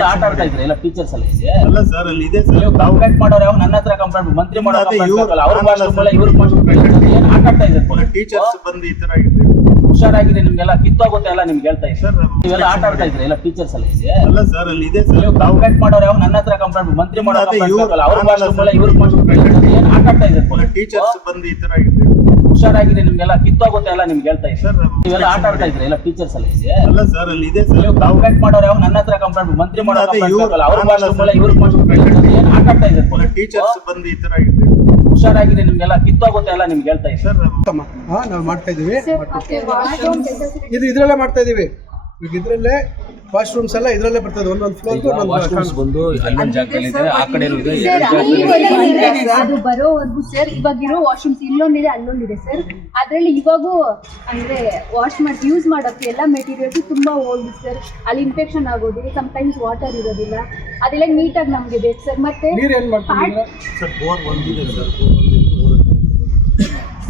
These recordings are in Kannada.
ಮಂತ್ರಿ ಮಾಡೋ ಟೀಚರ್ಸ್ ಬಂದು ಈ ತರ ಆಗಿದೆ ಹುಷಾರಾಗಿದೆ ನಿಮ್ಗೆಲ್ಲ ಕಿತ್ತೋಗುತ್ತೆ ಎಲ್ಲ ನಿಮ್ಗೆ ಹೇಳ್ತಾ ಇದ್ದೀವಿ ಆಟ ಆಡ್ತಾ ಇದ್ರೆ ಎಲ್ಲ ಟೀಚರ್ಸ್ ಅಲ್ಲಿ ನೀವು ಕಂಪ್ಲೇಂಟ್ ಮಾಡೋರು ಯಾವ ನನ್ನ ಹತ್ರ ಕಂಪ್ಲೇಂಟ್ ಮಂತ್ರಿ ಹುಷಾರಾಗಿದೆ ನಿಮ್ಗೆಲ್ಲ ಕಿತ್ತೋಗುತ್ತೆ ಎಲ್ಲ ನಿಮ್ಗೆ ಹೇಳ್ತಾ ಇದ್ದೀವಿ ಇವೆಲ್ಲ ಆಟ ಆಡ್ತಾ ಇದ್ರೆ ಎಲ್ಲ ಟೀಚರ್ಸ್ ಅಲ್ಲಿ ಕಂಪ್ಲೇಂಟ್ ಮಾಡೋರು ಯಾವ ನನ್ನ ಹತ್ರ ಕಂಪ್ಲೇಂಟ್ ಮಂತ್ರಿ ಮಾಡೋದು ಅವ್ರ ಭಾಷೆ ಇವ್ರ ಭಾಷೆ ಆಟ ಆಡ್ತಾ ಇದ್ದಾರೆ ಟೀಚರ್ಸ್ ಬಂದು ಈ ತರ ಆಗಿದೆ ಹುಷಾರಾಗಿದೆ ನಿಮ್ಗೆಲ್ಲ ಕಿತ್ತೋಗುತ್ತೆ ಸರ್ ಉತ್ತಮ ಹಾ ಮಾಡ್ತಾ ಇದೀವಿ ಇದು ಇದ್ರಲ್ಲೇ ಮಾಡ್ತಾ ಇದೀವಿ ಇದ್ರಲ್ಲೇ ವಾಶ್ರೂಮ್ಸ್ ಇಲ್ಲೊಂದಿದೆ ಅಲ್ಲೊಂದಿದೆ ಸರ್ ಅದ್ರಲ್ಲಿ ಇವಾಗೂ ಅಂದ್ರೆ ವಾಶ್ ಮಾಡಿ ಯೂಸ್ ತುಂಬಾ ಓಲ್ಡ್ ಸರ್ ಅಲ್ಲಿ ಇನ್ಫೆಕ್ಷನ್ ಆಗೋದಿಲ್ಲ ವಾಟರ್ ಇರೋದಿಲ್ಲ ಅದೆಲ್ಲ ನೀಟಾಗಿ ನಮ್ಗೆ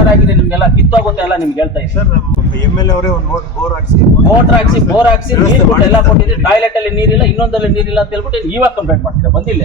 ನಿಮ್ಗೆಲ್ಲ ಎಲ್ಲ ನಿಮ್ಗೆ ನೋಡ್ ಹಾಕ್ಸಿ ಬೋರ್ ಹಾಕ್ಸಿ ನೀರು ಟಾಯ್ಲೆಟ್ ಅಲ್ಲಿ ನೀರಿಲ್ಲ ಇನ್ನೊಂದಲ್ಲಿ ನೀರಿಲ್ಲ ಅಂತ ಹೇಳ್ಬಿಟ್ಟು ಇವಾಗ ಕಂಪ್ಲೇಂಟ್ ಮಾಡ್ತೀರಾ ಬಂದಿಲ್ಲ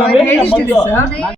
对，是这个。